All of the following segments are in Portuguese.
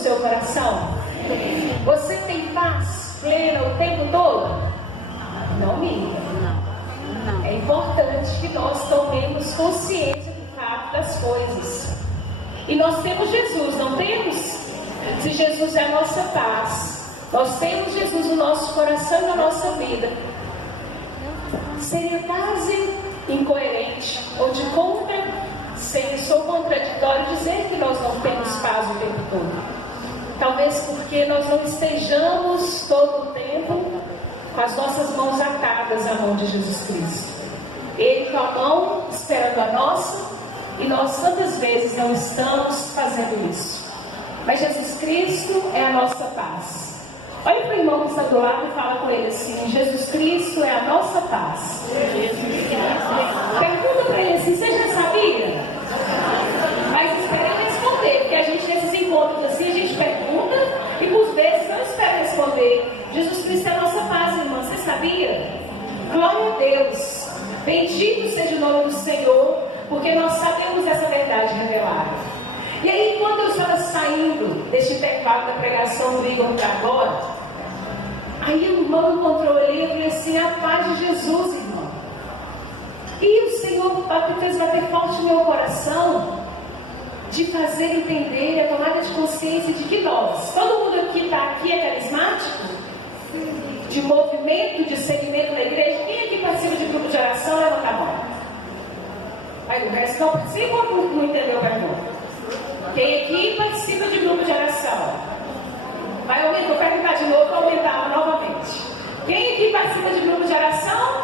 seu coração? Você tem paz plena o tempo todo? Não minta. É importante que nós tomemos consciência do fato das coisas. E nós temos Jesus, não temos? Se Jesus é a nossa paz, nós temos Jesus no nosso coração e na nossa vida. Seria quase incoerente ou de sou contraditório dizer que nós não temos paz o tempo todo. Talvez porque nós não estejamos todo o tempo com as nossas mãos atadas à mão de Jesus Cristo. Ele com a mão esperando a nossa, e nós tantas vezes não estamos fazendo isso. Mas Jesus Cristo é a nossa paz. Olha para o irmão que está do lado e fala com ele assim: Jesus Cristo é a nossa paz. Pergunta para ele assim: você já sabia? Mas espera ele responder, porque a gente nesses encontros assim, a gente pergunta e por vezes não espera responder. Jesus Cristo é a nossa paz, irmã, você sabia? Glória a Deus, bendito seja o nome do Senhor, porque nós sabemos essa verdade revelada. E aí, quando eu estava saindo deste intervalo da pregação do Igor para agora, aí o irmão encontrou ali e eu falei assim: a paz de Jesus, irmão. E o Senhor fez bater forte no meu coração de fazer entender a tomada de consciência de que nós, todo mundo aqui está aqui é carismático, de movimento, de segmento da igreja. Quem aqui participa de grupo de oração, levanta a mão. Aí o resto não participa ou não entendeu a pergunta? Quem aqui participa de grupo de oração? Vai aumentar, vou perguntar de novo para aumentar novamente. Quem aqui participa de grupo de oração?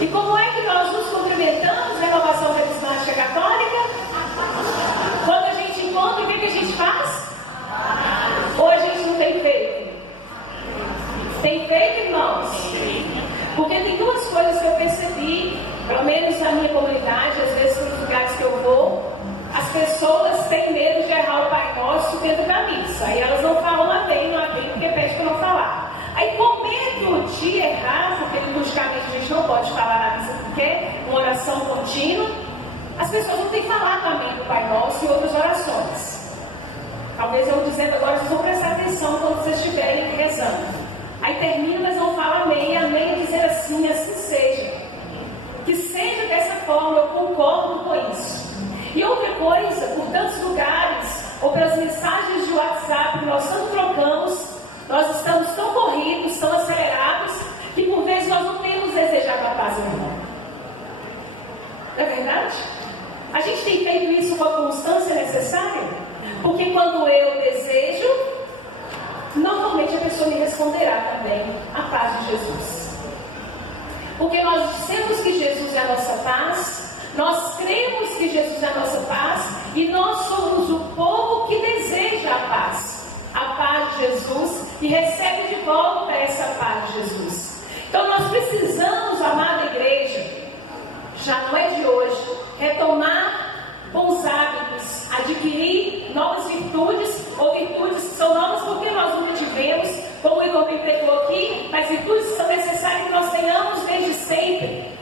E como é que nós nos cumprimentamos na renovação carismática católica? Quando a gente encontra, o que a gente faz? Ou a gente não tem feito? Tem feito, irmãos? Porque tem duas coisas que eu percebi, pelo menos na minha comunidade, às vezes nos lugares que eu vou. As pessoas têm medo de errar o Pai Nosso dentro da missa. Aí elas não falam amém, porque pede para não falar. Aí com medo de errar, porque liturgicamente a gente não pode falar na missa, porque é uma oração contínua, as pessoas não têm falado amém do Pai Nosso e outras orações. Talvez eu dizendo agora, vocês vão prestar atenção quando vocês estiverem rezando. Aí termina, mas não fala amém, amém dizer assim seja. Que seja dessa forma, eu concordo com isso. E outra coisa, por tantos lugares, ou pelas mensagens de WhatsApp que nós tanto trocamos, nós estamos tão corridos, tão acelerados, que por vezes nós não temos desejado a paz do irmão. Não é verdade? A gente tem feito isso com a constância necessária? Porque quando eu desejo, normalmente a pessoa me responderá também a paz de Jesus. Porque nós dissemos que Jesus é a nossa paz, nós cremos que Jesus é a nossa paz e nós somos o povo que deseja a paz de Jesus e recebe de volta essa paz de Jesus. Então nós precisamos, amada igreja, já não é de hoje, retomar bons hábitos, adquirir novas virtudes, ou virtudes que são novas porque nós nunca tivemos, como o Igor me pegou aqui, mas virtudes que são necessárias que nós tenhamos desde sempre.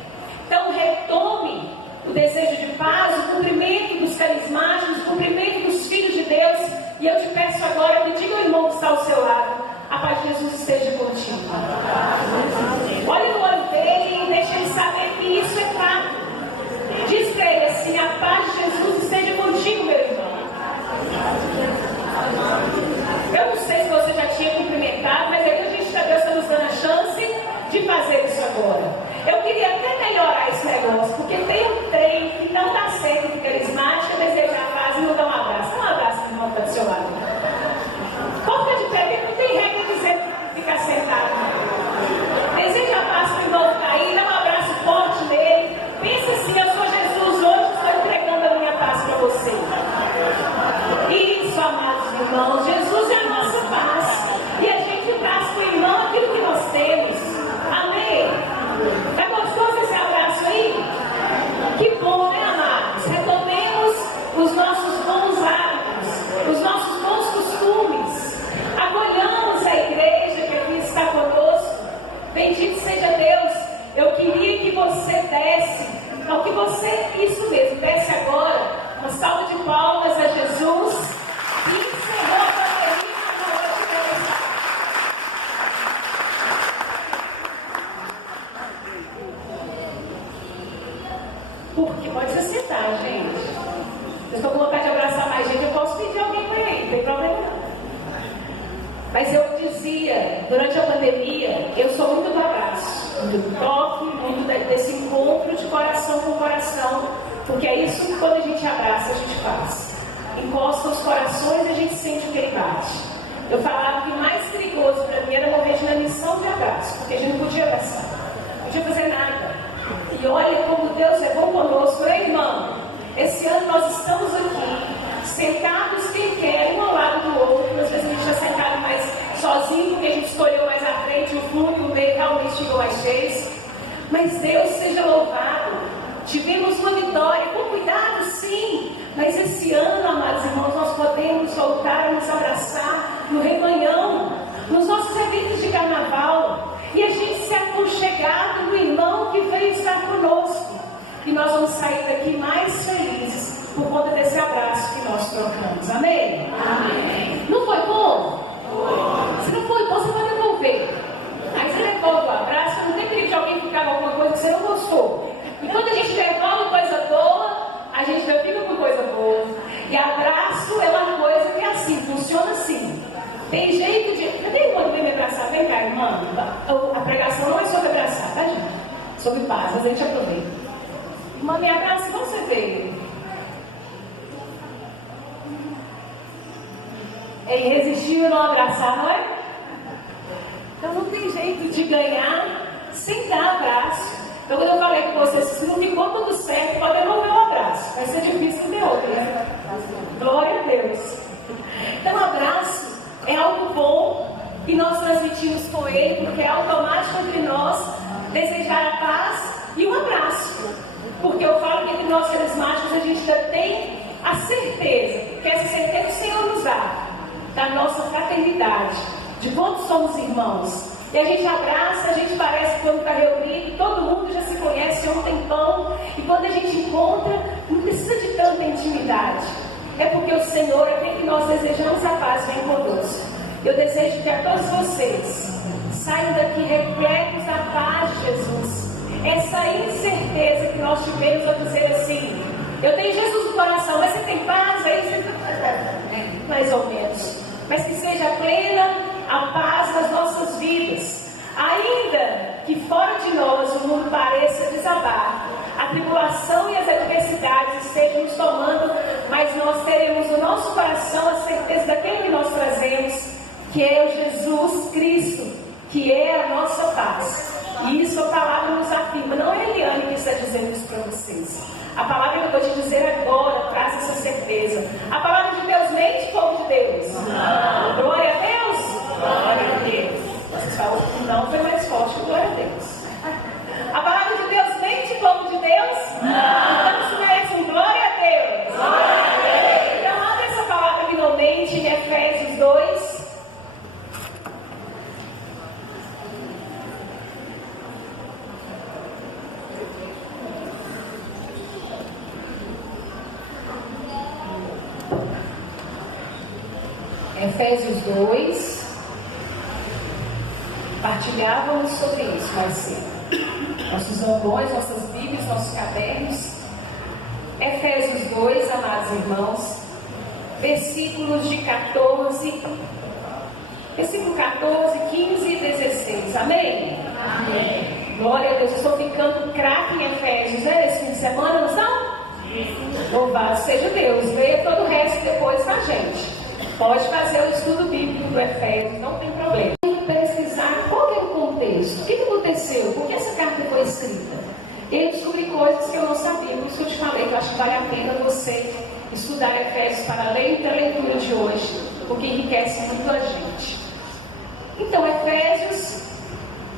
Então retome o desejo de paz, o cumprimento dos carismáticos, o cumprimento dos filhos de Deus. E eu te peço agora que diga ao irmão que está ao seu lado: a paz de Jesus esteja contigo. Olha no olho dele e deixa ele saber que isso é fato. Diz para ele assim: a paz de Jesus esteja contigo, meu irmão. Eu não sei se você já tinha cumprimentado, mas aqui a gente está nos dando a chance de fazer isso agora. Eu queria até melhorar esse negócio, porque tem um trem que não dá certo de carismática, desejar a paz e não dá um abraço. Dá um abraço, irmão, que está do seu lado. Pode ficar de pé, porque não tem regra de dizer ficar sentado. Deseja a paz para o irmão que está aí, dá um abraço forte nele. Pensa assim: eu sou Jesus hoje, estou entregando a minha paz para você. Isso, amados irmãos, Jesus é a nossa paz. E a gente traz para o irmão aquilo que nós temos. Amém? Tá gostoso esse abraço aí? Que bom, né, amados? Retomemos os nossos bons hábitos, os nossos bons costumes. Acolhamos a igreja que aqui está conosco. Bendito seja Deus. Eu queria que você desse, não que você, isso mesmo, desse agora uma salva de palmas a Jesus e encerrou. Mas eu dizia, durante a pandemia, eu sou muito do abraço, do toque, muito desse encontro de coração com coração, porque é isso que quando a gente abraça, a gente faz. Encosta os corações e a gente sente o que ele bate. Eu falava que o mais perigoso para mim era morrer de inanição de abraço, porque a gente não podia abraçar, não podia fazer nada. E olha como Deus é bom conosco, hein, irmão? Esse ano nós estamos aqui, sentados quem quer, um ao lado do outro. Às vezes a gente está sentado mais sozinho, porque a gente escolheu mais à frente, o fundo e o meio realmente ficam mais cheios. Mas Deus seja louvado. Tivemos uma vitória, com cuidado sim, mas esse ano, amados irmãos, nós podemos voltar a nos abraçar no rebanhão, nos nossos eventos de carnaval, e a gente se aconchegar no irmão que veio estar conosco. E nós vamos sair daqui mais felizes por conta desse abraço que nós trocamos. Amém? Amém. Não foi bom? Se não foi bom, você vai devolver. Aí você devolve o abraço, não tem perigo de alguém ficar com alguma coisa que você não gostou. E quando a gente devolve coisa boa, a gente já fica com coisa boa. E abraço é uma coisa que é assim, funciona assim. Tem jeito de... Tem uma que vem me abraçar? Vem cá, irmã. A pregação não é sobre abraçar, tá, gente? Sobre paz, mas a gente aproveita. Irmã, me abraça, como você veio? É irresistível não abraçar, não é? Então não tem jeito de ganhar sem dar abraço. Então quando eu falei com você, se não ficou tudo certo, pode devolver um abraço. Vai ser difícil ter outro, né? Glória a Deus. Então abraço é algo bom que nós transmitimos com Ele, porque é automático entre nós desejar a paz e um abraço. Porque eu falo que entre nós carismáticos a gente ainda tem a certeza, que essa certeza o Senhor nos dá, da nossa fraternidade, de quantos somos irmãos. E a gente abraça, a gente parece que quando está reunido, todo mundo já se conhece há um tempão. E quando a gente encontra, não precisa de tanta intimidade. É porque o Senhor, a quem nós desejamos a paz, vem conosco. Eu desejo que a todos vocês saiam daqui repletos da paz de Jesus. Essa incerteza que nós tivemos a dizer assim, eu tenho Jesus no coração, mas você tem paz? Aí você... mais ou menos. Mas que seja plena a paz das nossas vidas. Ainda que fora de nós o mundo pareça desabar, a tribulação e as adversidades estejam nos tomando, mas nós teremos no nosso coração a certeza daquele que nós trazemos, que é o Jesus Cristo, que é a nossa paz. E isso a palavra nos afirma. Não é a Eliane que está dizendo isso para vocês. A palavra que eu vou te dizer agora traz essa certeza. A palavra de Deus mente, povo de Deus? Não. Glória a Deus? Glória a Deus. Vocês falam que não foi mais forte que glória a Deus. A palavra de Deus mente, povo de Deus? Não. Então isso merece um glória a Deus. Glória a Deus. Então abre essa palavra que não mente em Efésios 2. Efésios 2, partilhávamos sobre isso mais cedo. Nossos zambões, nossas bíblias, nossos cadernos. Efésios 2, amados irmãos, versículo 14, 15 e 16. Amém? Amém. Glória a Deus. Eu estou ficando craque em Efésios, né? Esse fim de semana, não são? Louvado seja Deus. Leia todo o resto depois, tá, gente? Pode fazer o estudo bíblico do Efésios, não tem problema. Pesquisar qual é o contexto, o que aconteceu, por que essa carta foi escrita. Eu descobri coisas que eu não sabia, por isso que eu te falei que eu acho que vale a pena você estudar Efésios para além da leitura de hoje, porque enriquece muito a gente. Então, Efésios,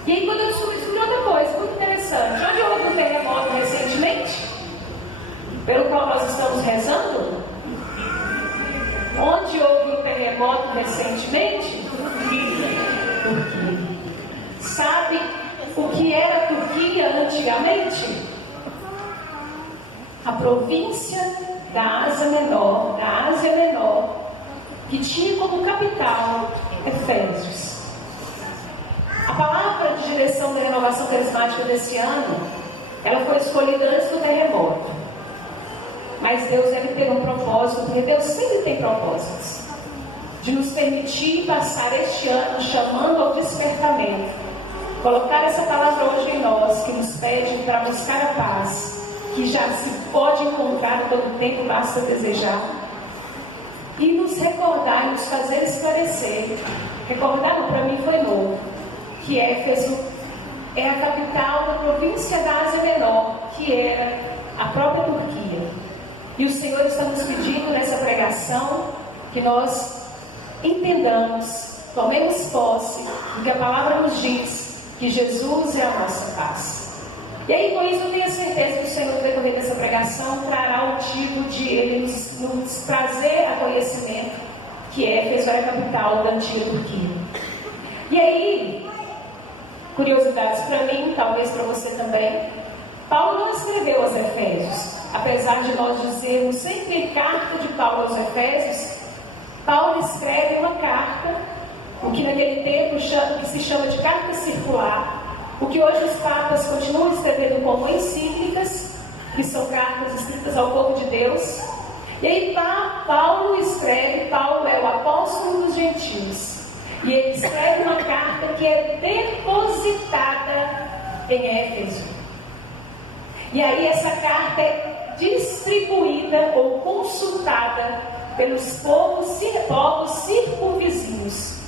e aí quando eu descobri outra coisa muito interessante, onde houve um terremoto recentemente, pelo qual nós estamos rezando? Onde houve um terremoto recentemente? Turquia. Sabe o que era a Turquia antigamente? A província da Ásia Menor, que tinha como capital Efésios. A palavra de direção da renovação carismática desse ano, ela foi escolhida antes do de nos permitir passar este ano chamando ao despertamento. Colocar essa palavra hoje em nós, que nos pede para buscar a paz, que já se pode encontrar a todo tempo, basta desejar. E nos recordar e nos fazer esclarecer. Recordar, para mim foi novo, que Éfeso é a capital da província da Ásia Menor, que era a própria Turquia. E o Senhor está nos pedindo nessa pregação que nós entendamos, tomemos posse do que a palavra nos diz, que Jesus é a nossa paz. E aí, com isso, eu tenho a certeza que o Senhor, no decorrer dessa pregação, trará o motivo de Ele nos trazer a conhecimento que Éfeso era a capital da antiga Turquia. E aí, curiosidades para mim, talvez para você também. Paulo não escreveu aos Efésios, apesar de nós dizermos sempre carta de Paulo aos Efésios. Paulo escreve uma carta, o que naquele tempo se chama de carta circular, o que hoje os papas continuam escrevendo como encíclicas, que são cartas escritas ao povo de Deus. E aí Paulo escreve, Paulo é o apóstolo dos gentios, e ele escreve uma carta que é depositada em Éfeso. E aí essa carta é distribuída ou consultada pelos povos circunvizinhos.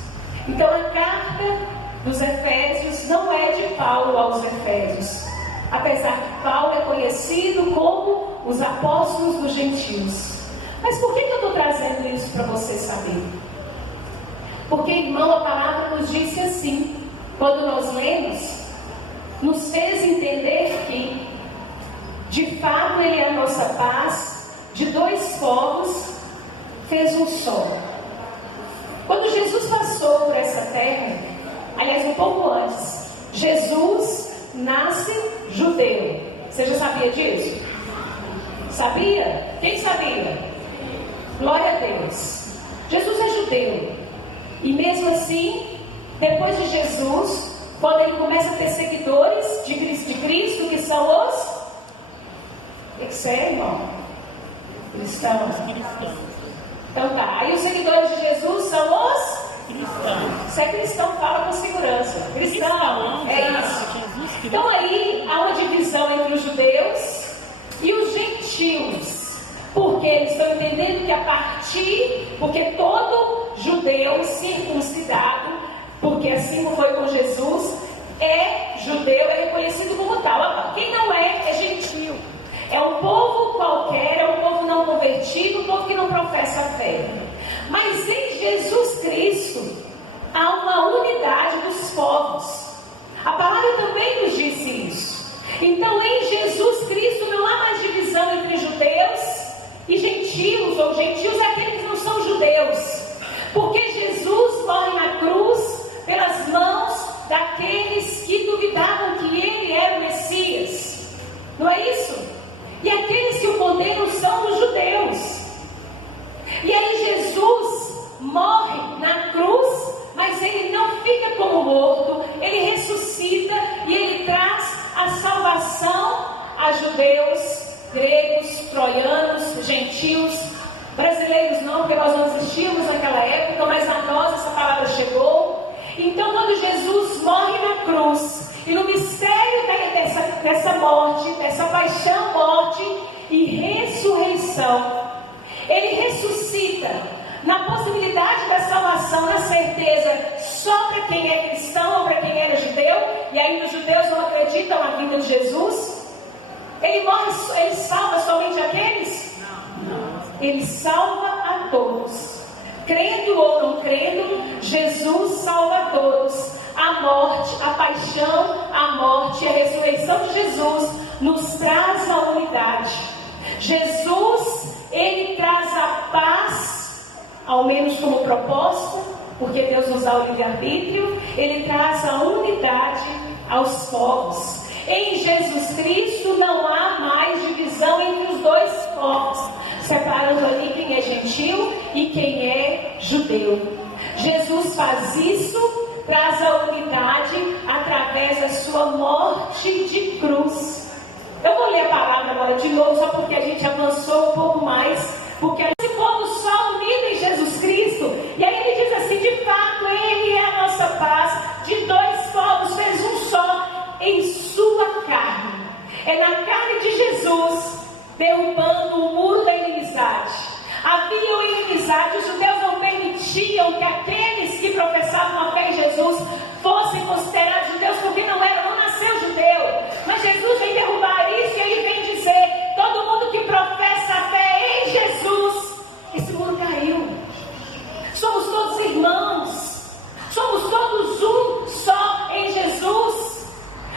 Então a carta dos Efésios não é de Paulo aos Efésios, apesar que Paulo é conhecido como os apóstolos dos gentios. Mas por que eu estou trazendo isso para você saber? Porque, irmão, a palavra nos disse assim, quando nós lemos, nos fez entender que, de fato, Ele é a nossa paz, de dois povos fez um só. Quando Jesus passou por essa terra, aliás, um pouco antes, Jesus nasce judeu. Você já sabia disso? Sabia? Quem sabia? Glória a Deus. Jesus é judeu. E mesmo assim, depois de Jesus, quando ele começa a ter seguidores de Cristo, que são os... O que você é, irmão? Cristãos. Então tá, aí os seguidores de Jesus são os cristãos. Se é cristão, fala com segurança. Cristão, é isso. Então aí há uma divisão entre os judeus e os gentios. Porque eles estão entendendo que porque todo judeu circuncidado, porque assim como foi com Jesus, é judeu, é reconhecido como tal. Agora, quem não é gentio. É um povo qualquer, é um povo não convertido, um povo que não professa a fé. Mas em Jesus Cristo há uma unidade dos povos. A palavra também nos disse isso. Então em Jesus Cristo não há mais divisão entre judeus e gentios, ou gentios é aqueles que não são judeus. Porque Jesus morre na cruz pelas mãos daqueles que duvidavam que Ele era o Messias. Não é isso? E aqueles que o condenam são os judeus. E aí Jesus morre na cruz, mas Ele não fica como morto, Ele ressuscita e Ele traz a salvação a judeus, gregos, troianos, gentios, brasileiros não, porque nós não existíamos naquela época, mas a nós essa palavra chegou. Então quando Jesus morre na cruz, e no mistério dessa morte, dessa paixão, morte e ressurreição, Ele ressuscita na possibilidade da salvação, na certeza só para quem é cristão ou para quem era judeu, e ainda os judeus não acreditam na vinda de Jesus. Ele morre, Ele salva somente aqueles? Não. Ele salva a todos. Crendo ou não crendo, Jesus salva a todos. A morte, a paixão, a morte e a ressurreição de Jesus nos traz a unidade. Jesus, Ele traz a paz, ao menos como proposta, porque Deus nos dá o livre-arbítrio. Ele traz a unidade aos povos. Em Jesus Cristo não há mais divisão entre os dois povos, separando ali quem é gentil e quem é judeu. Jesus faz isso, traz a unidade através da sua morte de cruz. Eu vou ler a palavra agora de novo, só porque a gente avançou um pouco mais, porque esse povo só unido em Jesus Cristo, e aí ele permitiam que aqueles que professavam a fé em Jesus fossem considerados judeus, porque não nasceu judeu. Mas Jesus vem derrubar isso e ele vem dizer: todo mundo que professa a fé em Jesus, esse muro caiu. Somos todos irmãos, somos todos um só em Jesus,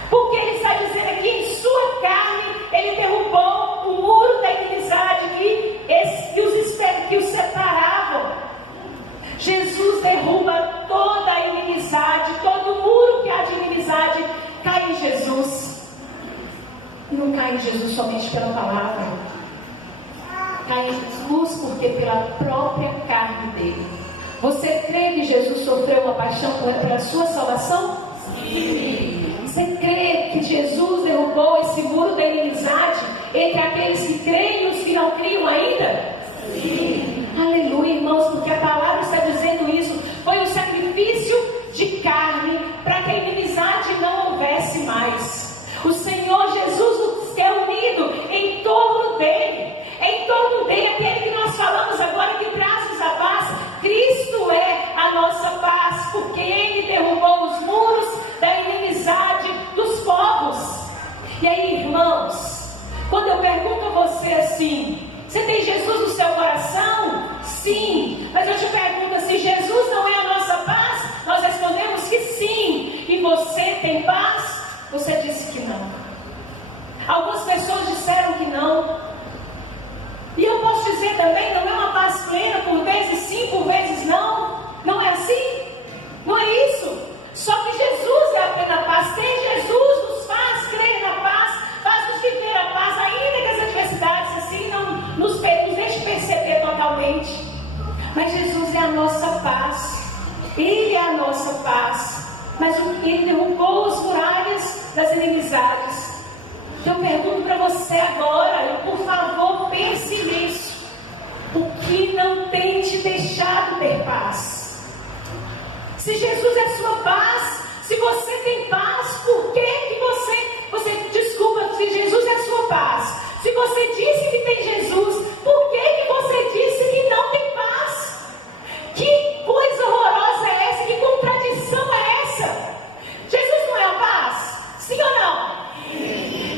porque ele está dizendo aqui: em sua carne ele derrubou o muro da inimizade que os separavam. Jesus derruba toda a inimizade, todo o muro que há de inimizade cai em Jesus. E não cai em Jesus somente pela palavra, cai em Jesus porque pela própria carne dele. Você crê que Jesus sofreu uma paixão pela sua salvação? Sim. Você crê que Jesus derrubou esse muro da inimizade entre aqueles que creem e os que não criam ainda? Sim. Aleluia, irmãos, porque a palavra está dizendo isso. Foi um sacrifício de carne para que a inimizade não houvesse mais. O Senhor Jesus nos quer unido em torno dele. Em torno dele, aquele que nós falamos agora, que traz-nos a paz. Cristo é a nossa paz, porque ele derrubou os muros da inimizade dos povos. E aí, irmãos, quando eu pergunto a você assim: você tem Jesus no seu coração? Sim. Mas eu te pergunto: se Jesus não é a nossa paz? Nós respondemos que sim. E você tem paz? Você disse que não. Algumas pessoas disseram que não. E eu posso dizer também: não é uma paz plena, por vezes sim, por vezes não. Não é assim? Não é isso? Só que Jesus é a plena paz. Tem Jesus nos faz crer na paz, faz-nos viver a paz, ainda que as adversidades assim não nos deixe perceber totalmente. Mas Jesus é a nossa paz. Ele é a nossa paz. Mas ele derrubou as muralhas das inimizades. Então eu pergunto para você agora, por favor, pense nisso. O que não tem te deixado ter paz? Se Jesus é sua paz, se você tem paz, por que você desculpa, se Jesus é sua paz, se você disse que tem Jesus, por que você disse que não tem paz? Que coisa horrorosa é essa? Que contradição é essa? Jesus não é a paz? Sim ou não?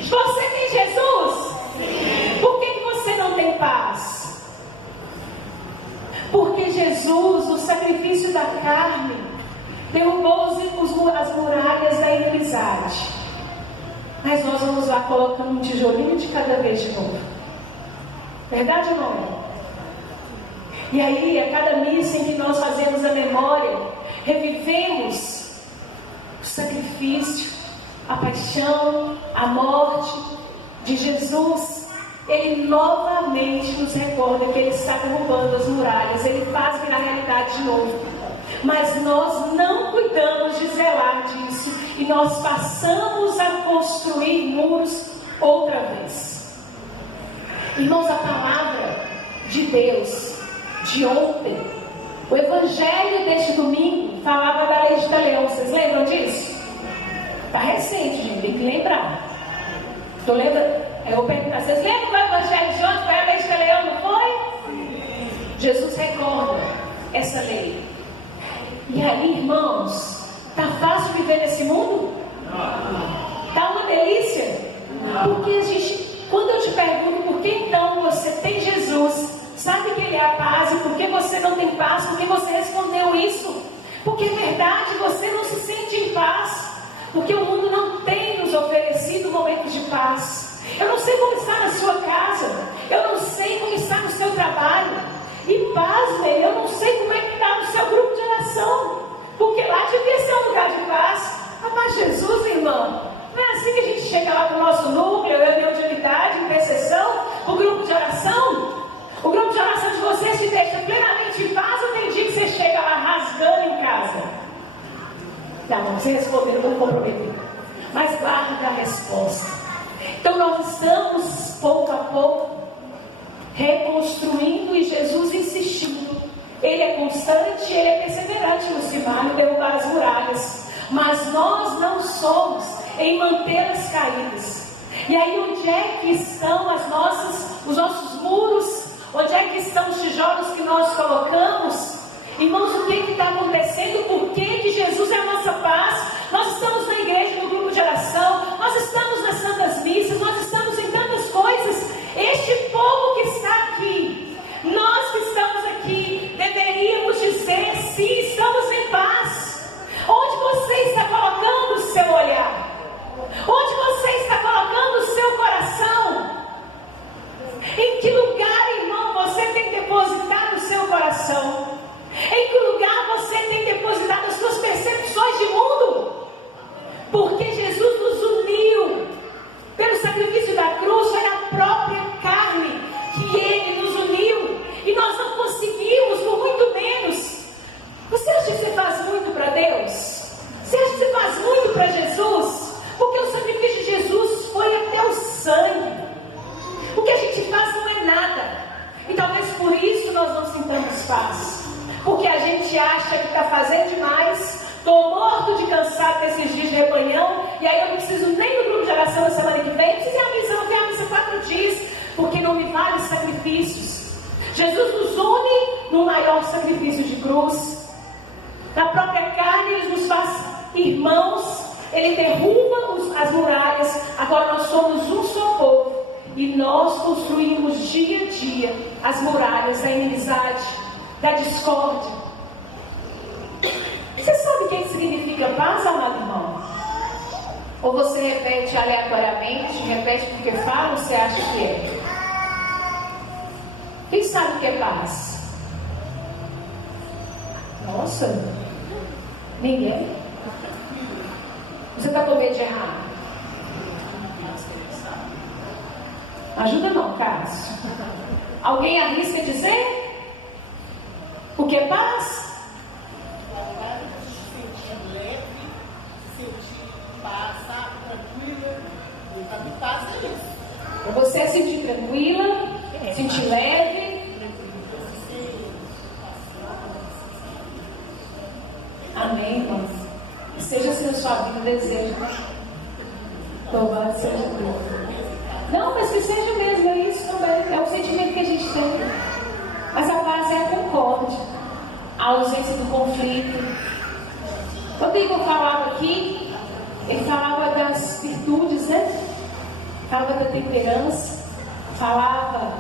Você tem Jesus? Sim. Por que você não tem paz? Porque Jesus, o sacrifício da carne, derrubou as muralhas da inimizade. Mas nós vamos lá colocando um tijolinho de cada vez de novo. Verdade ou não é? E aí, a cada missa em que nós fazemos a memória, revivemos o sacrifício, a paixão, a morte de Jesus. Ele novamente nos recorda que ele está derrubando as muralhas. Ele faz virar realidade de novo. Mas nós não cuidamos de zelar disso. E nós passamos a construir muros outra vez. Irmãos, a palavra de Deus de ontem, o evangelho deste domingo, falava da lei de Leão. Vocês lembram disso? Está recente, gente, tem que lembrar. Estou lembrando. Eu vou perguntar: vocês lembram do evangelho de ontem? Foi a lei de Leão, não foi? Jesus recorda essa lei. E aí, irmãos, está fácil viver nesse mundo? Está uma delícia? Porque quando eu te pergunto por que então você tem Jesus, sabe que ele é a paz, e por que você não tem paz? Por que você respondeu isso? Porque é verdade, você não se sente em paz. Porque o mundo não tem nos oferecido momentos de paz. Eu não sei como está na sua casa. Eu não sei como está no seu trabalho. E pasmem, eu não sei como é que está no seu grupo de oração. Porque lá devia ser um lugar de paz. A paz de Jesus, irmão. Não é assim que a gente chega lá para o nosso núcleo, reunião de unidade, intercessão, o grupo de oração? O grupo de oração de vocês te deixa plenamente em paz, ou tem dia que você chega lá rasgando em casa? Não, você respondeu, eu vou comprometer. Mas guarda a resposta. Então nós estamos, pouco a pouco, reconstruindo, e Jesus insistindo. Ele é constante, ele é perseverante no cimar, em derrubar as muralhas. Mas nós não somos em mantê-las caídas. E aí, onde é que estão os nossos muros? Onde é que estão os tijolos que nós colocamos? Irmãos, o que está acontecendo? Por que Jesus é a nossa paz? Nós estamos na igreja, no grupo de oração, nós estamos nas santas missas, nós estamos em tantas coisas. Este povo que está aqui, nós que estamos aqui, deveríamos dizer: sim, estamos em paz. Onde você está colocando o seu olhar? Onde você está colocando o seu coração? Em que lugar, irmão, você tem depositado o seu coração? Em que lugar você tem depositado as suas percepções de mundo? Porque Jesus nos uniu pelo sacrifício da cruz, foi na própria carne que Ele nos uniu, e nós não conseguimos, por muito menos. Você acha que você faz muito para Deus? Você acha que você faz muito para Jesus? Porque o sacrifício de Jesus foi até o sangue. O que a gente faz não é nada. E talvez por isso nós não sintamos paz. Porque a gente acha que está fazendo demais. Estou morto de cansado desses dias de rebanhão. E aí eu não preciso nem do grupo de oração na semana que vem. Preciso ir à missa, não tenho a missa 4 dias. Porque não me vale sacrifícios. Jesus nos une no maior sacrifício de cruz. Na própria carne Ele nos faz irmãos. Ele derruba as muralhas. Agora nós somos um só povo. E nós construímos dia a dia as muralhas da inimizade, da discórdia. Você sabe o que significa paz, amado irmão? Ou você repete aleatoriamente, repete porque fala, ou você acha que é? Quem sabe o que é paz? Nossa, ninguém? Você está com medo de errar? Ajuda não, Cássio. Alguém arrisca dizer? O que é paz? Sentir leve, sentir paz, sabe? Tranquila. Paz é isso. Você se sentir tranquila, sentir leve. Amém, irmãos. Que seja assim na sua vida o desejo. Louvado seja Deus. Não, mas que seja mesmo, é isso também. É o sentimento que a gente tem. Mas a paz é a concórdia, a ausência do conflito. Quando Igor falava aqui, ele falava das virtudes, né? Falava da temperança, falava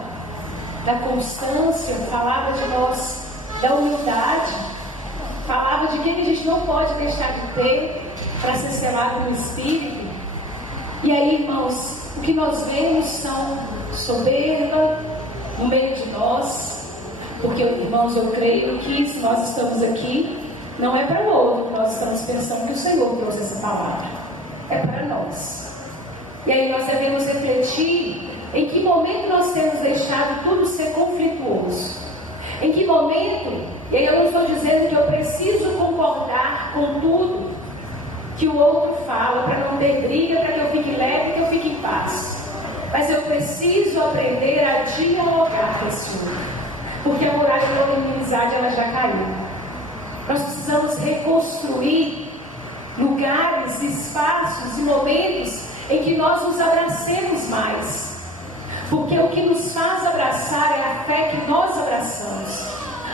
da constância, falava de nós, da humildade, falava de que a gente não pode deixar de ter para ser selado no Espírito. E aí, irmãos, o que nós vemos são soberba no meio de nós, porque, irmãos, eu creio que se nós estamos aqui, não é para o outro, nós estamos pensando que o Senhor trouxe essa palavra, é para nós. E aí nós devemos refletir em que momento nós temos deixado tudo ser conflituoso, em que momento, e aí eu não estou dizendo que eu preciso concordar com tudo que o outro fala, para não ter briga, para que eu fique leve, que eu fique em paz. Mas eu preciso aprender a dialogar com esse outro, porque a muralha da inimizade ela já caiu. Nós precisamos reconstruir lugares, espaços e momentos em que nós nos abracemos mais, porque o que nos faz abraçar é a fé que nós abraçamos.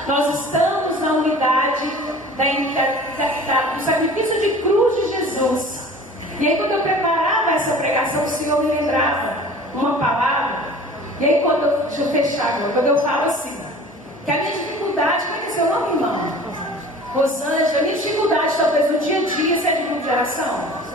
Nós estamos na unidade do sacrifício de cruz de Jesus. E aí quando eu preparava essa pregação, o Senhor me lembrava uma palavra. E aí deixa eu fechar agora, quando eu falo assim, que a minha dificuldade, como é que é seu nome, irmão? Rosângela, a minha dificuldade talvez no dia a dia seja de grupo de oração,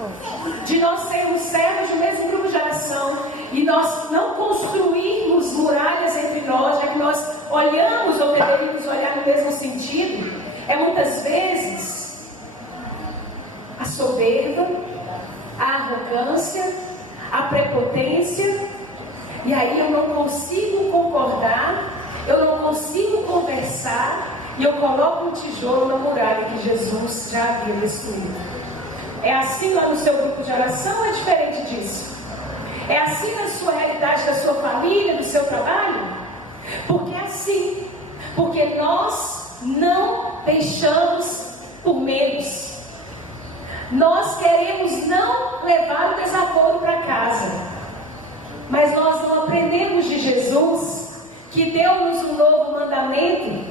de nós sermos servos do mesmo grupo de oração e nós não construirmos muralhas entre nós, já que nós olhamos ou deveríamos olhar no mesmo sentido, é muitas vezes a soberba, a arrogância, a prepotência, e aí eu não consigo concordar, eu não consigo conversar, e eu coloco um tijolo na muralha que Jesus já havia destruído. É assim lá no seu grupo de oração ou é diferente disso? É assim na sua realidade, da sua família, do seu trabalho? Porque é assim. Porque nós não deixamos por menos. Nós queremos não levar o desaforo para casa. Mas nós não aprendemos de Jesus que deu-nos um novo mandamento,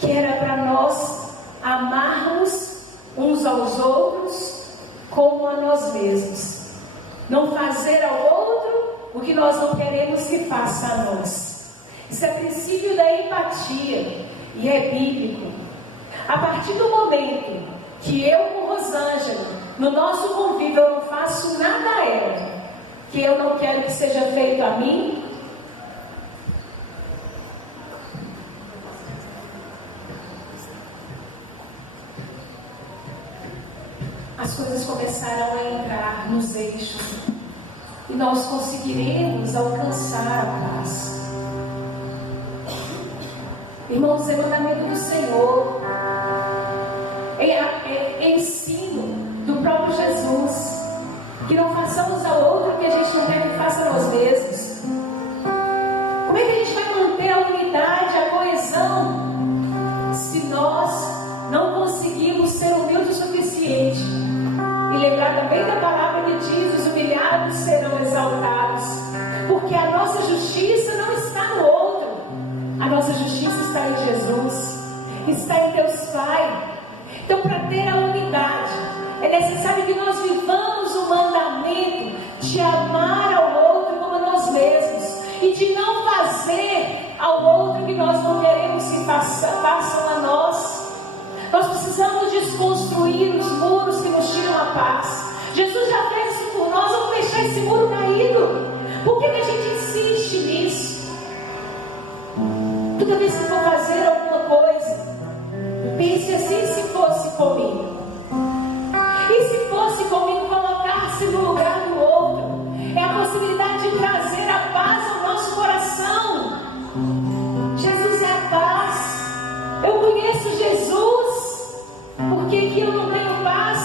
que era para nós amarmos uns aos outros como a nós mesmos. Não fazer ao outro o que nós não queremos que faça a nós. Isso é princípio da empatia e é bíblico. A partir do momento que eu com Rosângela, no nosso convívio, eu não faço nada a ela que eu não quero que seja feito a mim, as coisas começaram a entrar nos eixos e nós conseguiremos alcançar a paz. Irmãos, é mandamento do Senhor, é ensino do próprio Jesus, que não façamos ao outro o que a gente não quer que faça a nós mesmos. Como é que a gente vai manter a unidade, a coesão, se nós não conseguimos ser humildes o suficiente e lembrar também da palavra que diz: os humilhados serão exaltados, porque a nossa justiça não está no outro, a nossa justiça está em Jesus, está em Deus Pai. Então, para ter a unidade, é necessário que nós vivamos o mandamento de amar ao outro como a nós mesmos e de não fazer ao outro que nós não queremos que façam a nós. Nós precisamos desconstruir os muros que nos tiram a paz. Jesus já fez isso por nós, vamos deixar esse muro caído. Por que a gente insiste nisso? Toda vez que for fazer alguma coisa, pense assim: se fosse comigo. E se fosse comigo, colocar-se no lugar do outro. É a possibilidade de trazer a paz ao nosso coração. Jesus é a paz. Eu conheço Jesus. Por que que eu não tenho paz?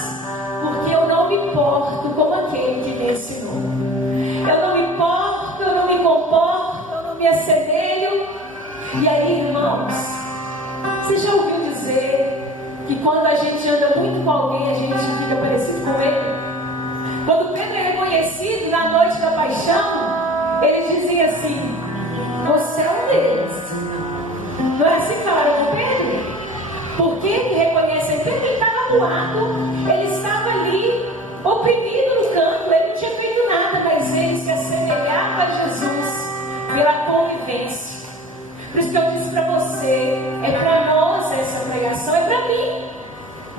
Porque eu não me porto como aquele que me ensinou. Eu não me porto, eu não me comporto, eu não me assemelho. E aí, irmãos, você já ouviu dizer que quando a gente anda muito com alguém, a gente fica parecido com ele? Quando Pedro é reconhecido na noite da paixão, eles dizem assim: você é um deles. Não é assim que falaram com Pedro? Por que reconhecem Pedro? Ele estava acuado, ele estava ali, oprimido no canto, ele não tinha feito nada, mas ele se assemelhava a Jesus pela convivência. Por isso que eu disse para você, é para nós essa pregação, é para mim.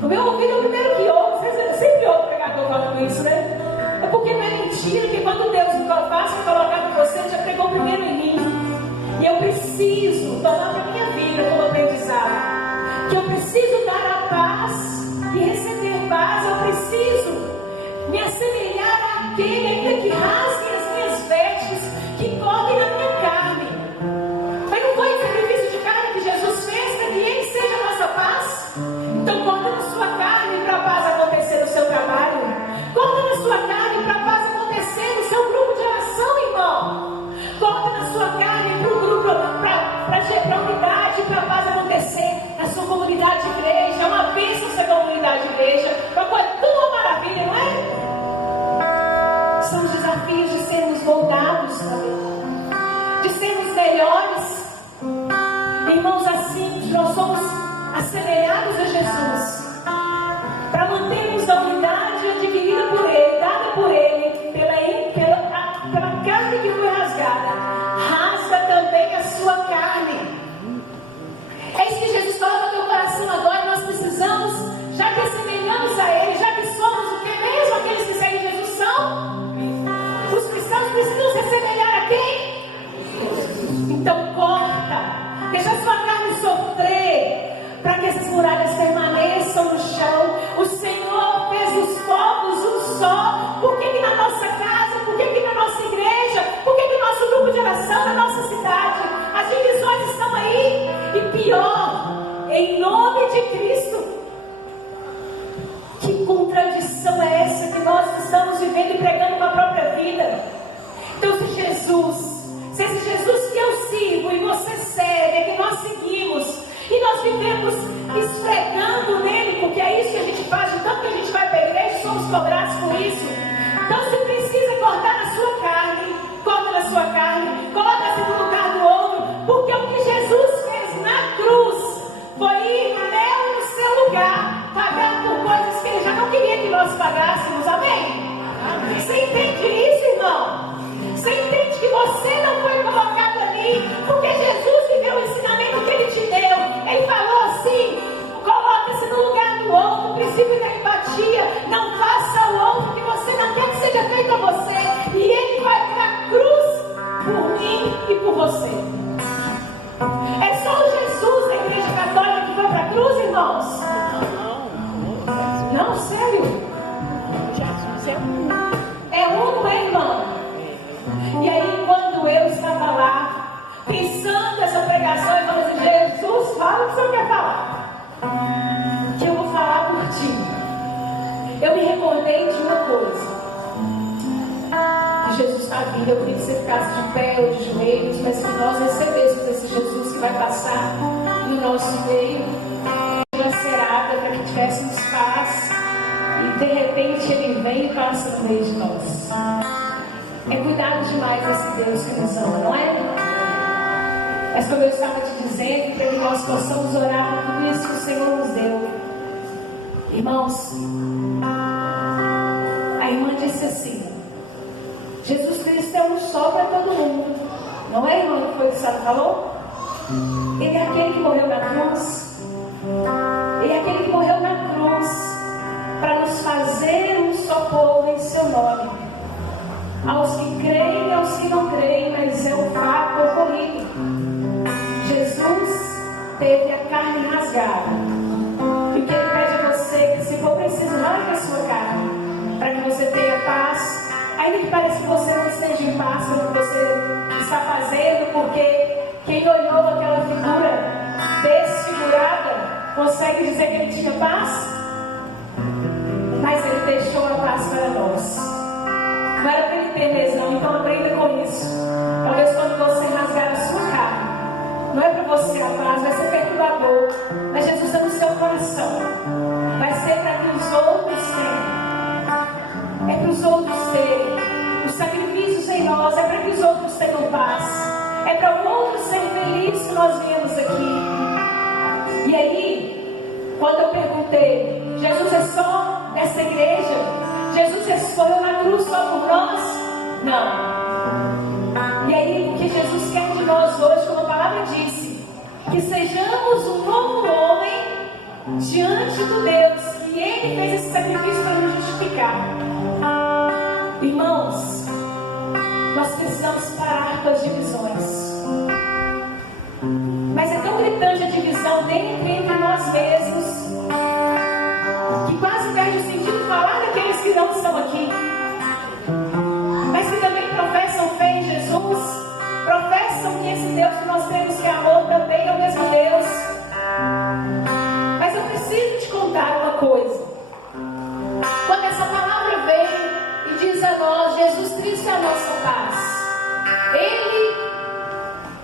O meu ouvido é o primeiro que ouve. Você sempre ouve o pregador falando isso, né? É porque não é mentira, que quando Deus me faz me colocar com você, Ele já pregou primeiro em mim. E eu preciso tomar para a minha vida como aprendizado, que eu preciso dar a paz e receber paz. Eu preciso me assemelhar àquele ainda que rasgue as minhas vestes, que corre na minha carne. Mas não foi o sacrifício de carne que Jesus fez para que Ele seja a nossa paz? Então corta na sua carne para a paz acontecer no seu trabalho. Corta na sua carne para a paz acontecer no seu grupo de oração, irmão. Corta na sua carne para o grupo, para a unidade, para a paz acontecer na sua comunidade de igreja. É uma bênção ser comunidade de igreja. Uma coisa tão maravilha, não é? São os desafios de sermos moldados também, de sermos melhores. Irmãos, assim nós somos assemelhados a Jesus, para mantermos a unidade adquirida por Ele, dada por Ele, pela carne que foi rasgada. Rasga também a sua carne. É isso que Jesus fala no teu coração agora. Nós precisamos, já que assemelhamos a Ele, já que somos o que mesmo aqueles que seguem Jesus são, os cristãos precisam se assemelhar a quem? Então corta, deixa a sua carne sofrer, para que essas muralhas permaneçam no chão. O Senhor fez os povos um só. Por que na nossa casa? Por que na nossa igreja? Por que no nosso grupo de oração, na nossa cidade, as divisões estão aí? E pior, em nome de Cristo. Que contradição é essa que nós estamos vivendo e pregando com a própria vida? Então, se esse Jesus que eu sirvo e você segue, é que nós seguimos, e nós vivemos esfregando nele, porque é isso que a gente faz, de tanto que a gente vai para a igreja, somos cobrados por isso. Então, se precisa cortar na sua carne, corta na sua carne, coloca-se no lugar do outro, porque o que Jesus fez na cruz foi pagássemos. Amém? Você entende isso, irmão? Você entende que você não foi colocado ali porque Jesus viveu o ensinamento que Ele te deu. Ele falou assim: coloque-se no lugar do outro, o princípio da empatia. Não faça ao outro o que você não quer que seja feito a você. E Ele vai para a cruz por mim e por você. É só o Jesus da Igreja Católica que foi para a cruz, irmãos? Não, sério? Jesus é um. É um, não é, irmão? E aí, quando eu estava lá, pensando nessa pregação, eu falei assim: Jesus, fala o que você quer falar, que eu vou falar por ti. Eu me recordei de uma coisa: que Jesus está vindo. Eu queria que você ficasse de pé ou de joelhos, mas que nós recebêssemos esse Jesus que vai passar no nosso meio, dilacerada, para que tivéssemos paz. E de repente Ele vem e passa no meio de nós. É cuidado demais esse Deus que nos ama, não é? Mas como eu estava te dizendo, para que nós possamos orar por tudo isso que o Senhor nos deu. Irmãos, a irmã disse assim: Jesus Cristo é um só para todo mundo. Não é, irmã, que foi o que o Senhor falou? Ele é aquele que morreu na cruz. Ele é aquele que morreu na cruz para nos fazer um só povo em seu nome. Aos que creem e aos que não creem, mas é um fato ocorrido. Jesus teve a carne rasgada. E o que Ele pede a você é que, se for preciso, rasgue a sua carne, para que você tenha paz. Ainda que pareça que você não esteja em paz com o que você está fazendo, porque quem olhou aquela figura desfigurada consegue dizer que ele tinha paz? Mas Ele deixou a paz para nós. Não era para Ele ter mesmo, não. Então aprenda com isso. Talvez quando você rasgar a sua carne, não é para você a paz, vai ser perturbador. Mas Jesus é no seu coração. Vai ser para que os outros tenham. É para os outros terem. Os sacrifícios em nós é para que os outros tenham paz. É para o outro ser feliz que nós viemos aqui. E aí, quando eu perguntei: Jesus é só dessa igreja? Jesus foi na cruz só por nós? Não. E aí, o que Jesus quer de nós hoje, como a palavra disse, que sejamos um novo homem diante do Deus, e Ele fez esse sacrifício para nos justificar. Irmãos, nós precisamos parar com as divisões. Mas é tão gritante a divisão dentro entre nós mesmos, que quase perde o sentido falar daqueles que não estão aqui, mas que também professam fé em Jesus, professam que esse Deus que nós temos que amor também é o mesmo Deus. Mas eu preciso te contar uma coisa. Quando essa palavra vem e diz a nós: Jesus Cristo é a nossa paz, Ele,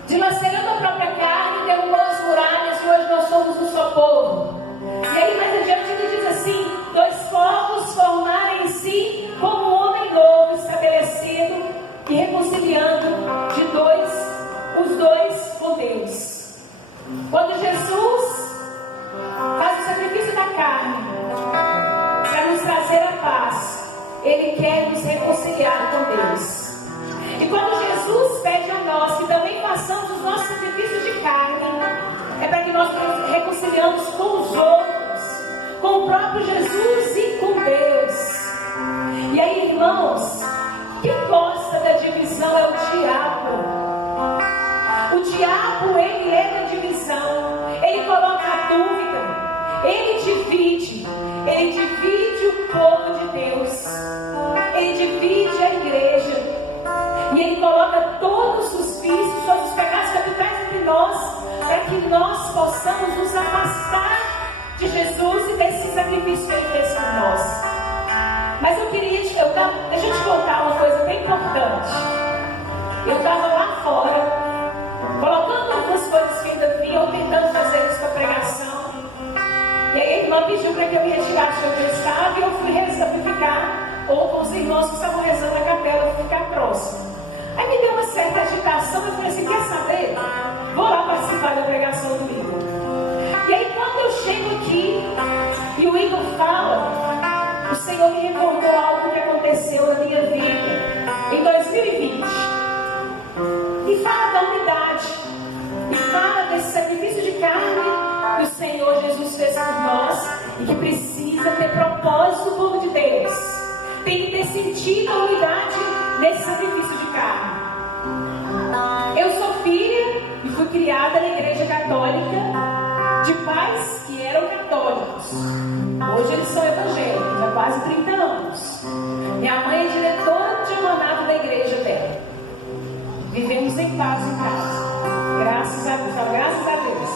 dilacerando a própria carne, derrubou as muralhas, e hoje nós somos um só povo. E aí mais adiante Ele diz assim: dois povos formarem em si como um homem novo, estabelecido e reconciliando os dois com Deus. Quando Jesus faz o sacrifício da carne para nos trazer a paz, Ele quer nos reconciliar com Deus. E quando Jesus pede a nós que também façamos os nossos sacrifícios de carne, é para que nós nos reconciliamos com os outros, com o próprio Jesus e com Deus. E aí, irmãos, quem gosta da divisão é o diabo. O diabo, ele é da divisão. Ele coloca a dúvida, ele divide o povo de Deus, ele divide a igreja, e ele coloca todos os vícios, todos os pecados capitais entre nós, para que nós possamos nos afastar de Jesus e desse sacrifício que Ele fez por nós. Mas deixa eu te contar uma coisa bem importante. Eu estava lá fora, colocando algumas coisas que ainda vinham, tentando fazer isso com a pregação. E aí a irmã pediu para que eu me retirasse de onde eu estava, e eu fui ficar, ou com os irmãos que estavam rezando na capela, eu fui ficar próximo. Aí me deu uma certa agitação, eu falei assim: quer saber? Vou lá participar da pregação do Igor. E aí quando eu chego aqui e o Igor fala, o Senhor me sobre a minha vida em 2020. E fala da unidade. E fala desse sacrifício de carne que o Senhor Jesus fez por nós e que precisa ter propósito no povo de Deus. Tem que ter sentido a unidade nesse sacrifício de carne. Eu sou filha e fui criada na igreja católica de pais que eram católicos. Hoje eles são evangélicos, há quase 30 anos. Minha mãe é diretora do diaconato da igreja dela. Vivemos em paz em casa. Graças a Deus. Graças a Deus.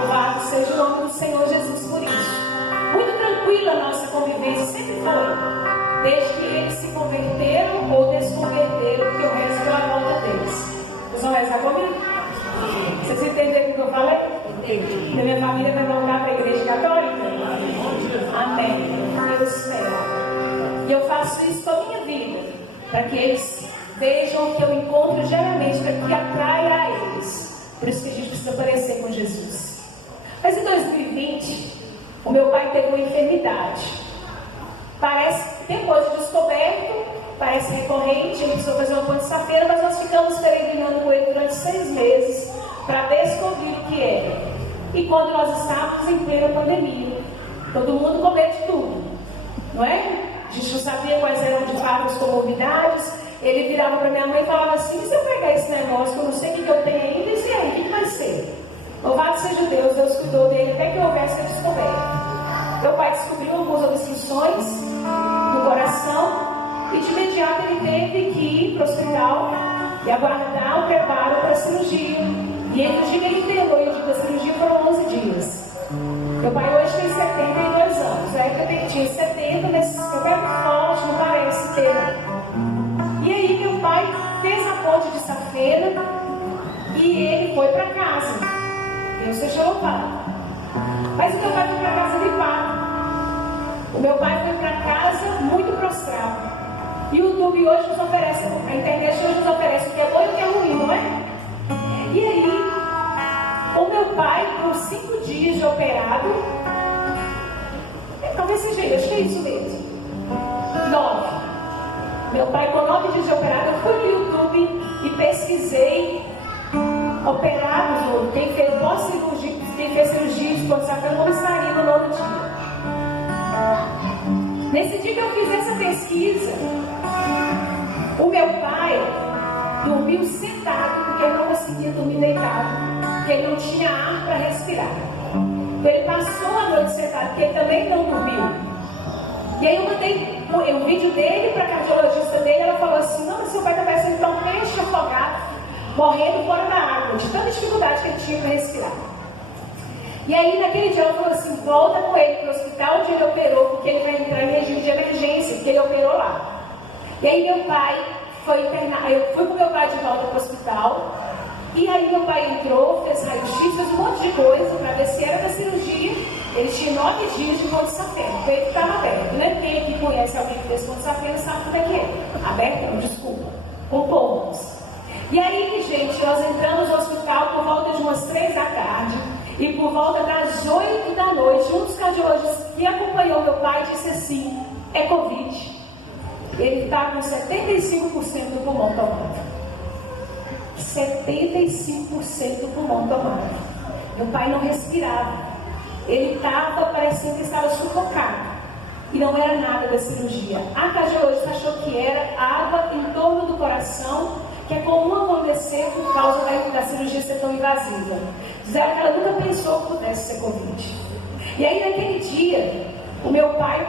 Louvado seja o nome do Senhor Jesus por isso. Muito tranquila a nossa convivência, sempre foi. Desde que eles se converteram ou desconverteram, porque eu rezo pela volta deles. Vocês vão rezar comigo? Vocês entenderam o que eu falei? Entendi. Que minha família vai voltar para a igreja católica? Amém. Eu espero. E eu faço isso com a minha vida, para que eles vejam o que eu encontro diariamente, para que atraia a eles. Por isso que a gente precisa parecer com Jesus. Mas em 2020, o meu pai teve uma enfermidade. Parece, depois de descoberto, parece recorrente, ele precisou fazer uma ponte-safeira, mas nós ficamos peregrinando com ele durante 6 meses para descobrir o que era. E quando nós estávamos em plena pandemia, todo mundo com medo de tudo, não é? A gente não sabia quais eram de fato as comorbidades. Ele virava para minha mãe e falava assim: e se eu pegar esse negócio que eu não sei o que eu tenho ainda, e aí, o que vai ser? Louvado seja Deus, Deus cuidou dele até que houvesse a descoberta. Meu pai descobriu algumas obstruções no coração e de imediato ele teve que ir para o hospital e aguardar o preparo para a cirurgia. E ele, no dia que ele internou e o dia da cirurgia foram 11 dias. Meu pai hoje tem 72 anos. Na época ele tinha 70, mas meu pai é muito forte, não parece ter. E aí meu pai fez a ponte de safena e ele foi para casa. Deus seja louvado. Mas o meu pai foi para casa limpado. O meu pai foi para casa muito prostrado. E o YouTube hoje nos oferece, a internet hoje nos oferece o que é bom e o que é ruim, não é? E aí, o meu pai, com 5 dias de operado, talvez seja ele, acho que é isso mesmo. 9. Meu pai, com 9 dias de operado, eu fui no YouTube e pesquisei operados, ou quem fez pós-cirurgia, quem fez cirurgia de ponte-safena, como estaria no 9º dia. Nesse dia que eu fiz essa pesquisa, o meu pai dormiu sentado, porque ele não conseguia dormir deitado, porque ele não tinha ar para respirar. Ele passou a noite sentado, porque ele também não dormiu. E aí eu mandei um vídeo dele para a cardiologista dele, ela falou assim: não, seu pai está parecendo um peixe afogado, morrendo fora da água, de tanta dificuldade que ele tinha para respirar. E aí naquele dia ela falou assim: volta com ele para o hospital onde ele operou, porque ele vai entrar em regime de emergência, porque ele operou lá. E aí meu pai foi internado, eu fui com meu pai de volta para o hospital. E aí meu pai entrou, fez raio-x, fez um monte de coisa para ver se era da cirurgia. Ele tinha 9 dias de ponte-safena, o peito estava aberto, né? Quem aqui conhece alguém que fez ponte-safena sabe como é que é. Aberto não, desculpa, com pontos. E aí, gente, nós entramos no hospital por volta de umas 3 da tarde. E por volta das 8 da noite, um dos cardiologistas que acompanhou meu pai disse assim: é Covid. Ele está com 75% do pulmão tomado. 75% do pulmão tomado. Meu pai não respirava. Ele estava, parecendo que estava sufocado. E não era nada da cirurgia. A cardiologista achou que era água em torno do coração, que é comum acontecer por causa da cirurgia ser tão invasiva. Disseram que ela nunca pensou que pudesse ser Covid. E aí naquele dia, o meu pai,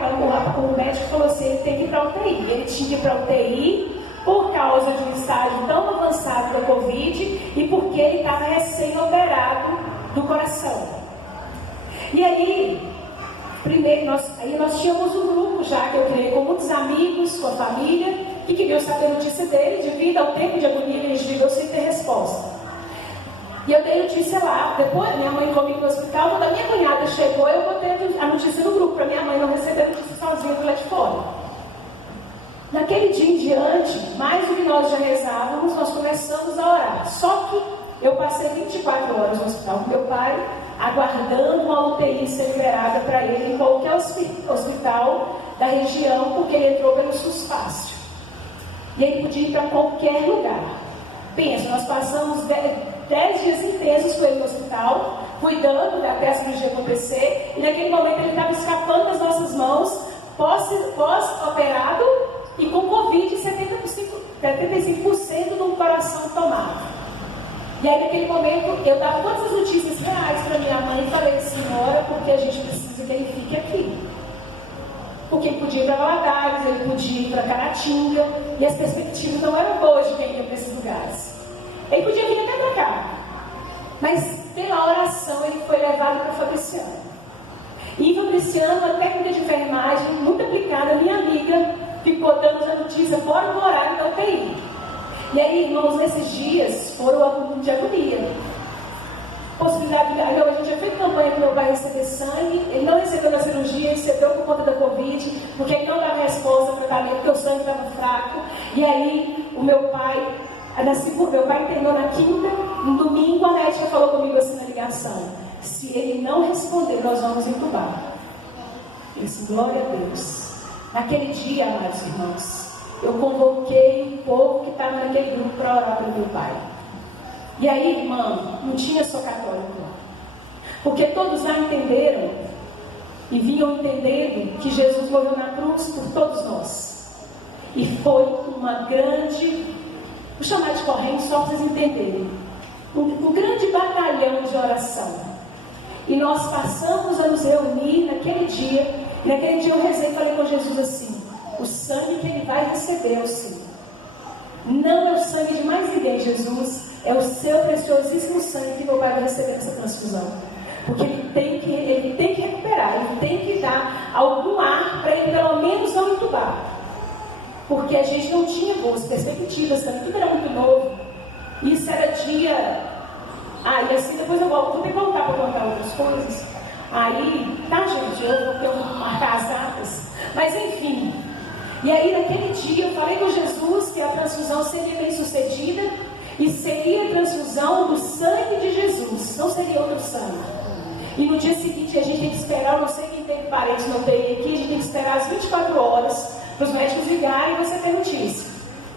o médico falou assim: ele tem que ir para a UTI. Ele tinha que ir para a UTI por causa de um estágio tão avançado da Covid e porque ele estava recém-operado do coração. E aí, nós tínhamos um grupo já que eu criei com muitos amigos, com a família, que queriam saber a notícia dele devido ao tempo de agonia que a gente viveu sem ter resposta. E eu dei notícia lá. Depois, minha mãe comigo no hospital, quando a minha cunhada chegou, eu botei a notícia no grupo, para minha mãe não receber a notícia sozinha do lado de fora. Naquele dia em diante, mais do que nós já rezávamos, nós começamos a orar. Só que eu passei 24 horas no hospital com meu pai, aguardando uma UTI ser liberada para ele em qualquer hospital da região, porque ele entrou pelo SUS fácil. E ele podia ir para qualquer lugar. Pensa, nós passamos 10 dias intensos com ele no hospital, cuidando até a cirurgia acontecer, e naquele momento ele estava escapando das nossas mãos, pós-operado e com Covid, 75% do coração tomado. E aí naquele momento eu dava todas as notícias reais para minha mãe e falei assim: ora, porque a gente precisa que ele fique aqui. Porque ele podia ir para Valadares, ele podia ir para Caratinga, e as perspectivas não eram boas de quem ia para esses lugares. Ele podia vir até para cá, mas pela oração ele foi levado para Fabriciano. E em Fabriciano, a técnica de enfermagem, muito aplicada, minha amiga ficou dando a notícia fora do horário da UTI. E aí, irmãos, nesses dias foram de agonia. Possibilidade de... A gente já fez campanha para meu pai receber sangue, ele não recebeu na cirurgia, recebeu por conta da Covid, porque ele não dava resposta ao tratamento, porque o sangue estava fraco. E aí, o meu pai internou na quinta, no domingo, a Nétia falou comigo assim na ligação: se ele não responder, nós vamos entubar. Eu disse: glória a Deus. Naquele dia, amados irmãos, eu convoquei o povo que estava naquele grupo para orar pelo meu pai. E aí, irmã, não tinha só católico, porque todos lá entenderam e vinham entendendo que Jesus morreu na cruz por todos nós. E foi uma grande, vou chamar de corrente só para vocês entenderem, um grande batalhão de oração. E nós passamos a nos reunir naquele dia. E naquele dia eu rezei e falei com Jesus assim: o sangue que ele vai receber é o seu. Não é o sangue de mais ninguém, Jesus. É o seu preciosíssimo sangue que meu pai vai receber nessa transfusão. Porque ele tem que recuperar, ele tem que dar algum ar para ele pelo menos não entubar. Porque a gente não tinha boas perspectivas, tudo era muito novo. Isso era dia... e assim depois eu vou ter que voltar para contar outras coisas. Aí, tá, gente, eu vou marcar as datas. Mas enfim. E aí naquele dia eu falei com Jesus que a transfusão seria bem sucedida. E seria a transfusão do sangue de Jesus, não seria outro sangue. E no dia seguinte a gente tem que esperar, eu não sei quem tem parente no UTI aqui, a gente tem que esperar as 24 horas para os médicos ligarem e você ter notícia.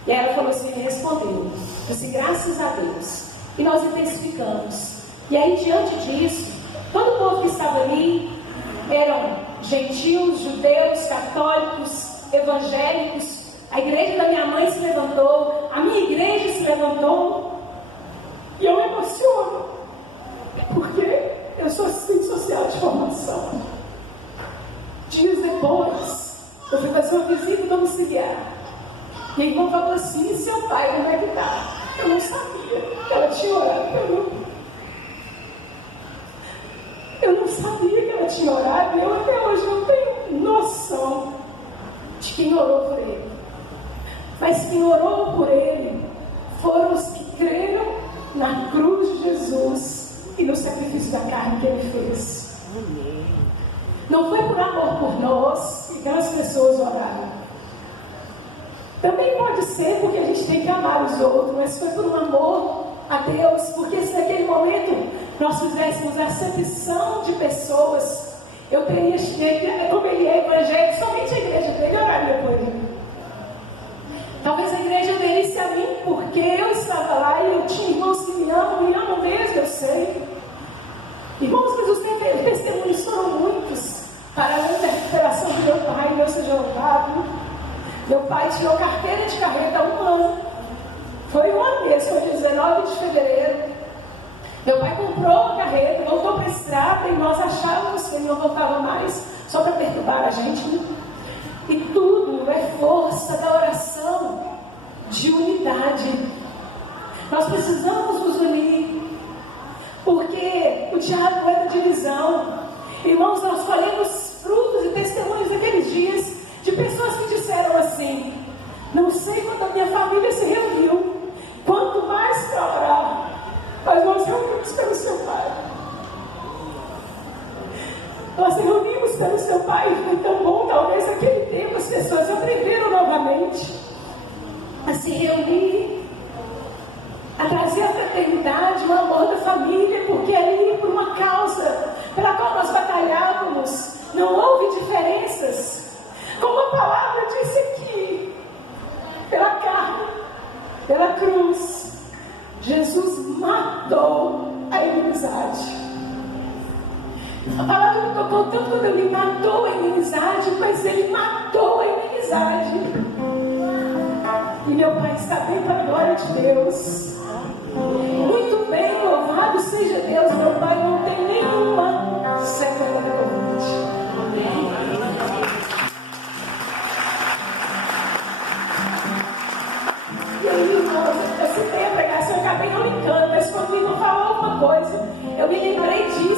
E ela falou assim, ele respondeu. Eu disse, graças a Deus. E nós intensificamos. E aí diante disso, todo o povo que estava ali eram gentios, judeus, católicos, evangélicos. A igreja da minha mãe se levantou, a minha igreja se levantou, e eu me emociono, porque eu sou assistente social de formação. Dias depois, eu fui fazer uma visita domiciliar, e a irmã falou assim, e seu pai, como é que está? Eu não sabia, ela tinha orado pelo... Eu não sabia que ela tinha orado, e eu até hoje não tenho noção de quem orou por ele. Mas quem orou por ele foram os que creram na cruz de Jesus e no sacrifício da carne que ele fez. Não foi por amor por nós que aquelas pessoas oraram. Também pode ser porque a gente tem que amar os outros, mas foi por um amor a Deus, porque se naquele momento nós fizéssemos acepção de pessoas, eu teria, como ele é evangélico, somente a igreja dele oraria por ele. Talvez a igreja aderisse a mim, porque eu estava lá e eu tinha irmãos que me amam mesmo, eu sei. Irmãos, mas os testemunhos foram muitos. Para além da recuperação do meu pai, Deus seja louvado. Meu pai tirou carteira de carreta há 1 ano. Foi um ano mesmo, foi dia 19 de fevereiro. Meu pai comprou a carreta, voltou para a estrada e nós achávamos que ele não voltava mais, só para perturbar a gente. E tudo é força da oração de unidade. Nós precisamos nos unir, porque o diabo é da divisão. Irmãos, nós colhemos frutos e testemunhos daqueles dias de pessoas que disseram assim: não sei quando a minha família se reuniu, quanto mais para orar, mas nós reunimos pelo seu pai. Nós reunimos pelo seu pai, foi tão bom, talvez naquele tempo as pessoas aprenderam novamente a se reunir, a trazer a fraternidade, o amor da família, porque ali por uma causa pela qual nós batalhávamos, não houve diferenças. Como quando ele matou a inimizade, mas ele matou a inimizade. E meu Pai está bem para a glória de Deus. Muito bem, louvado seja Deus. Meu Pai não tem nenhuma sequela da Covid. E aí, irmãos, eu citei a pregação, eu acabei não brincando, mas quando me falou alguma coisa, eu me lembrei disso.